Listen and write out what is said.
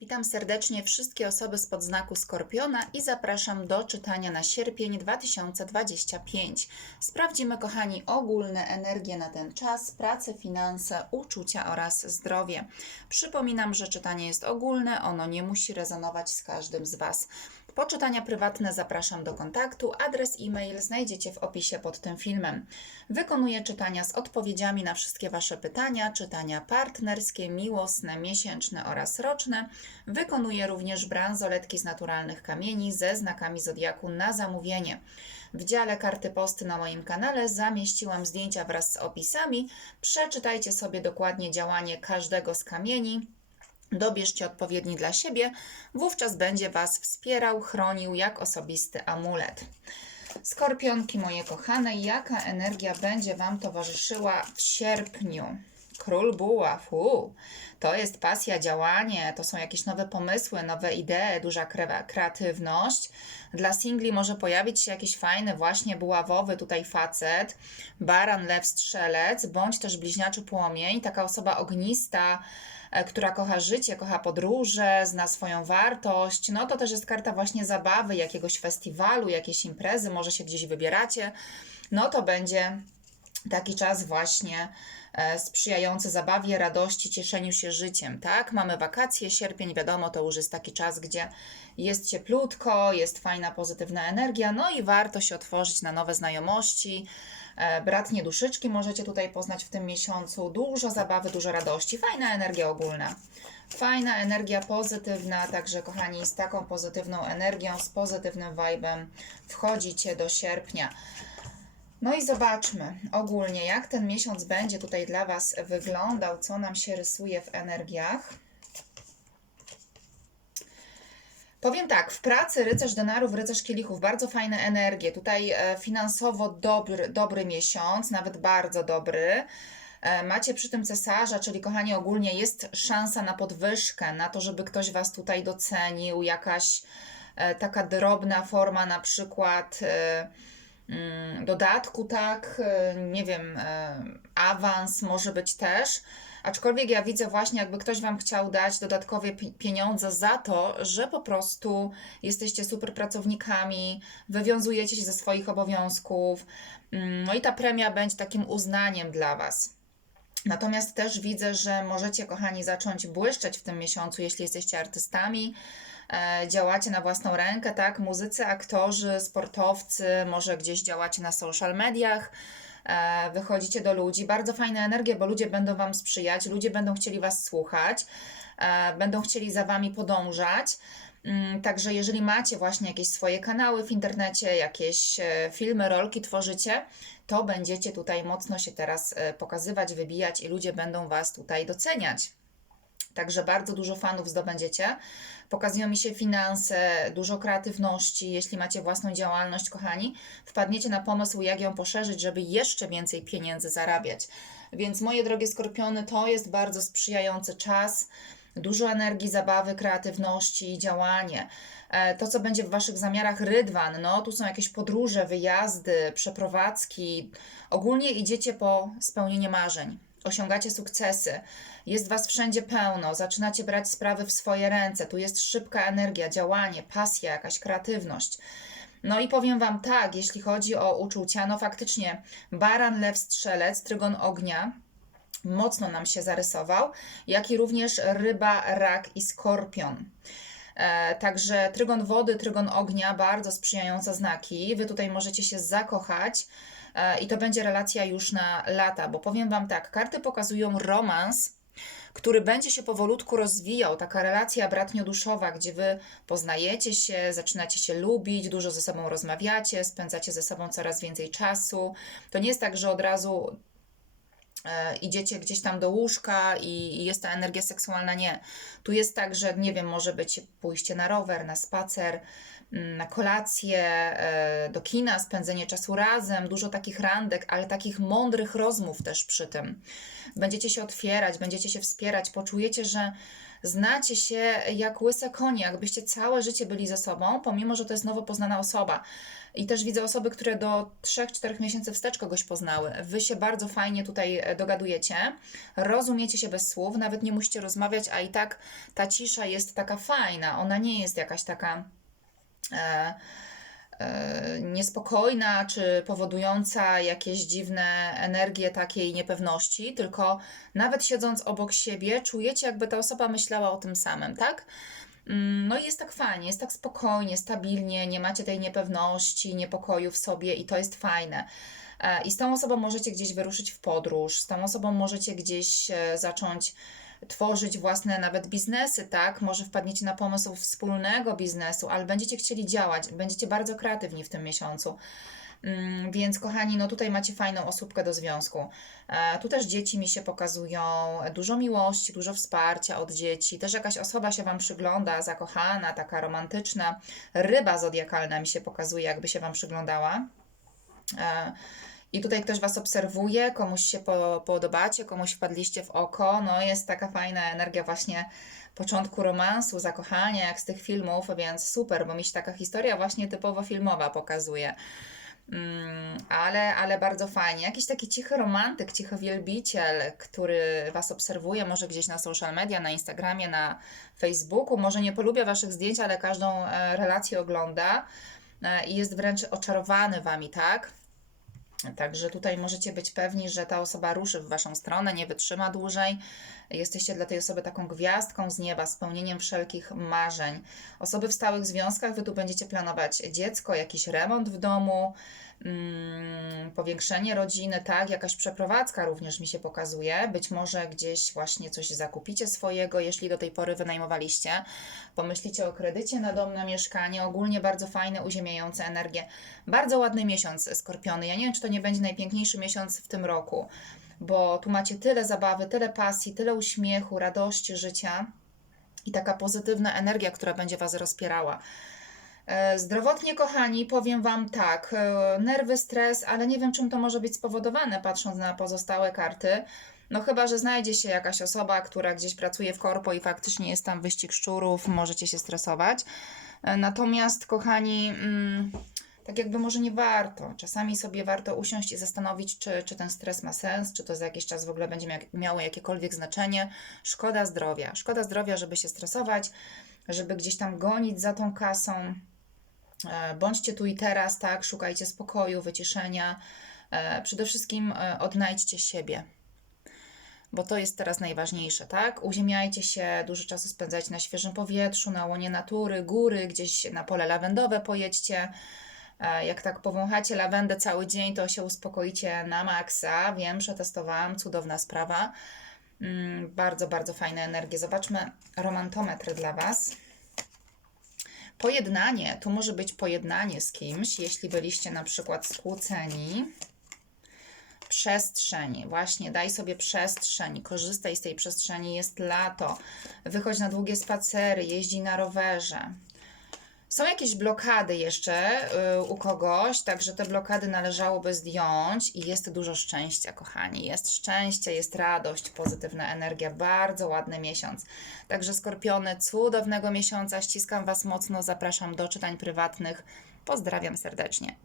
Witam serdecznie wszystkie osoby spod znaku Skorpiona i zapraszam do czytania na sierpień 2025. Sprawdzimy, kochani, ogólne energie na ten czas, pracę, finanse, uczucia oraz zdrowie. Przypominam, że czytanie jest ogólne, ono nie musi rezonować z każdym z Was. Po czytania prywatne zapraszam do kontaktu. Adres e-mail znajdziecie w opisie pod tym filmem. Wykonuję czytania z odpowiedziami na wszystkie Wasze pytania, czytania partnerskie, miłosne, miesięczne oraz roczne. Wykonuję również bransoletki z naturalnych kamieni ze znakami zodiaku na zamówienie. W dziale karty posty na moim kanale zamieściłam zdjęcia wraz z opisami. Przeczytajcie sobie dokładnie działanie każdego z kamieni. Dobierzcie odpowiedni dla siebie, wówczas będzie Was wspierał, chronił jak osobisty amulet. Skorpionki moje kochane, jaka energia będzie Wam towarzyszyła w sierpniu? Król buław, uu, to jest pasja, działanie, to są jakieś nowe pomysły, nowe idee, duża kre- kreatywność. Dla singli może pojawić się jakiś fajny, właśnie buławowy tutaj facet, baran, lew, strzelec, bądź też bliźniaczy płomień, taka osoba ognista, e, która kocha życie, kocha podróże, zna swoją wartość. No to też jest karta właśnie zabawy, jakiegoś festiwalu, jakiejś imprezy, może się gdzieś wybieracie. No to będzie taki czas właśnie e, sprzyjający zabawie, radości, cieszeniu się życiem, tak? Mamy wakacje, sierpień, wiadomo, to już jest taki czas, gdzie jest cieplutko, jest fajna, pozytywna energia, no i warto się otworzyć na nowe znajomości. E, Bratnie duszyczki możecie tutaj poznać w tym miesiącu. Dużo zabawy, dużo radości, fajna energia ogólna. Fajna energia pozytywna, także kochani, z taką pozytywną energią, z pozytywnym vibem wchodzicie do sierpnia. No i zobaczmy ogólnie, jak ten miesiąc będzie tutaj dla Was wyglądał, co nam się rysuje w energiach. Powiem tak, w pracy rycerz denarów, rycerz kielichów, bardzo fajne energie. Tutaj e, finansowo dobry, dobry miesiąc, nawet bardzo dobry. E, Macie przy tym cesarza, czyli kochani, ogólnie jest szansa na podwyżkę, na to, żeby ktoś Was tutaj docenił, jakaś e, taka drobna forma, na przykład dodatku, tak, e, nie wiem, e, awans może być też. Aczkolwiek ja widzę właśnie, jakby ktoś Wam chciał dać dodatkowe pi- pieniądze za to, że po prostu jesteście super pracownikami, wywiązujecie się ze swoich obowiązków. Mm, No i ta premia będzie takim uznaniem dla Was. Natomiast też widzę, że możecie, kochani, zacząć błyszczeć w tym miesiącu, jeśli jesteście artystami, działacie na własną rękę, tak? Muzycy, aktorzy, sportowcy, może gdzieś działacie na social mediach, e, wychodzicie do ludzi. Bardzo fajne energie, bo ludzie będą Wam sprzyjać, ludzie będą chcieli Was słuchać, e, będą chcieli za Wami podążać. Mm, Także jeżeli macie właśnie jakieś swoje kanały w internecie, jakieś e, filmy, rolki tworzycie, to będziecie tutaj mocno się teraz e, pokazywać, wybijać i ludzie będą Was tutaj doceniać. Także bardzo dużo fanów zdobędziecie. Pokazują mi się finanse, dużo kreatywności. Jeśli macie własną działalność, kochani, wpadniecie na pomysł, jak ją poszerzyć, żeby jeszcze więcej pieniędzy zarabiać. Więc moje drogie skorpiony, to jest bardzo sprzyjający czas. Dużo energii, zabawy, kreatywności, działanie. E, To, co będzie w Waszych zamiarach rydwan, no tu są jakieś podróże, wyjazdy, przeprowadzki. Ogólnie idziecie po spełnienie marzeń osiągacie sukcesy, jest Was wszędzie pełno, zaczynacie brać sprawy w swoje ręce, tu jest szybka energia, działanie, pasja, jakaś kreatywność. No i powiem Wam tak, jeśli chodzi o uczucia, no faktycznie baran, lew, strzelec, trygon ognia, mocno nam się zarysował, jak i również ryba, rak i skorpion. E, Także trygon wody, trygon ognia, bardzo sprzyjające znaki. Wy tutaj możecie się zakochać e, i to będzie relacja już na lata, bo powiem Wam tak, karty pokazują romans, który będzie się powolutku rozwijał, taka relacja bratnio-duszowa, gdzie Wy poznajecie się, zaczynacie się lubić, dużo ze sobą rozmawiacie, spędzacie ze sobą coraz więcej czasu. To nie jest tak, że od razu idziecie gdzieś tam do łóżka i, i jest ta energia seksualna. Nie. Tu jest tak, że nie wiem, może być pójście na rower, na spacer, mm, na kolację, e, do kina, spędzenie czasu razem, dużo takich randek, ale takich mądrych rozmów też przy tym. Będziecie się otwierać, będziecie się wspierać, poczujecie, że Znacie się jak łyse konie, jakbyście całe życie byli ze sobą, pomimo że to jest nowo poznana osoba. I też widzę osoby, które do 3-4 miesięcy wstecz kogoś poznały. Wy się bardzo fajnie tutaj e, dogadujecie, rozumiecie się bez słów, nawet nie musicie rozmawiać, a i tak ta cisza jest taka fajna. Ona nie jest jakaś taka. E, niespokojna, czy powodująca jakieś dziwne energie takiej niepewności, tylko nawet siedząc obok siebie, czujecie, jakby ta osoba myślała o tym samym, tak? Mm, No i jest tak fajnie, jest tak spokojnie, stabilnie, nie macie tej niepewności, niepokoju w sobie i to jest fajne. E, I z tą osobą możecie gdzieś wyruszyć w podróż, z tą osobą możecie gdzieś e, zacząć tworzyć własne nawet biznesy, tak? Może wpadniecie na pomysł wspólnego biznesu, ale będziecie chcieli działać, będziecie bardzo kreatywni w tym miesiącu. Mm, Więc kochani, no tutaj macie fajną osóbkę do związku. E, Tu też dzieci mi się pokazują, dużo miłości, dużo wsparcia od dzieci. Też jakaś osoba się Wam przygląda, zakochana, taka romantyczna. Ryba zodiakalna mi się pokazuje, jakby się Wam przyglądała. I tutaj ktoś Was obserwuje, komuś się po, podobacie, komuś wpadliście w oko. No jest taka fajna energia właśnie początku romansu, zakochania, jak z tych filmów, więc super, bo mi się taka historia właśnie typowo filmowa pokazuje. Mm, ale, ale bardzo fajnie. Jakiś taki cichy romantyk, cichy wielbiciel, który Was obserwuje, może gdzieś na social media, na Instagramie, na Facebooku. Może nie polubia Waszych zdjęć, ale każdą e, relację ogląda e, i jest wręcz oczarowany Wami, tak? Także tutaj możecie być pewni, że ta osoba ruszy w Waszą stronę, nie wytrzyma dłużej. Jesteście dla tej osoby taką gwiazdką z nieba, spełnieniem wszelkich marzeń. Osoby w stałych związkach, Wy tu będziecie planować dziecko, jakiś remont w domu, mm, powiększenie rodziny, tak, jakaś przeprowadzka również mi się pokazuje. Być może gdzieś właśnie coś zakupicie swojego, jeśli do tej pory wynajmowaliście. Pomyślicie o kredycie na dom, na mieszkanie. Ogólnie bardzo fajne, uziemiające energie. Bardzo ładny miesiąc, Skorpiony. Ja nie wiem, czy to nie będzie najpiękniejszy miesiąc w tym roku, bo tu macie tyle zabawy, tyle pasji, tyle uśmiechu, radości życia i taka pozytywna energia, która będzie Was rozpierała. E, Zdrowotnie, kochani, powiem Wam tak, e, nerwy, stres, ale nie wiem, czym to może być spowodowane, patrząc na pozostałe karty. No chyba, że znajdzie się jakaś osoba, która gdzieś pracuje w korpo i faktycznie jest tam wyścig szczurów, możecie się stresować. E, Natomiast, kochani, mm, tak jakby może nie warto. Czasami sobie warto usiąść i zastanowić, czy, czy ten stres ma sens, czy to za jakiś czas w ogóle będzie mia- miało jakiekolwiek znaczenie. Szkoda zdrowia. Szkoda zdrowia, żeby się stresować, żeby gdzieś tam gonić za tą kasą. E, Bądźcie tu i teraz, tak? Szukajcie spokoju, wyciszenia. E, Przede wszystkim e, odnajdźcie siebie, bo to jest teraz najważniejsze, tak? Uziemiajcie się, dużo czasu spędzajcie na świeżym powietrzu, na łonie natury, góry, gdzieś na pole lawendowe pojedźcie. E, Jak tak powąchacie lawendę cały dzień, to się uspokoicie na maksa. Wiem, przetestowałam, cudowna sprawa. Mm, Bardzo, bardzo fajne energie. Zobaczmy romantometr dla Was. Pojednanie, tu może być pojednanie z kimś, jeśli byliście na przykład skłóceni. Przestrzeń, właśnie daj sobie przestrzeń, korzystaj z tej przestrzeni, jest lato, wychodź na długie spacery, jeździ na rowerze. Są jakieś blokady jeszcze y, u kogoś, także te blokady należałoby zdjąć i jest dużo szczęścia, kochani. Jest szczęście, jest radość, pozytywna energia, bardzo ładny miesiąc. Także skorpiony, cudownego miesiąca, ściskam Was mocno, zapraszam do czytań prywatnych. Pozdrawiam serdecznie.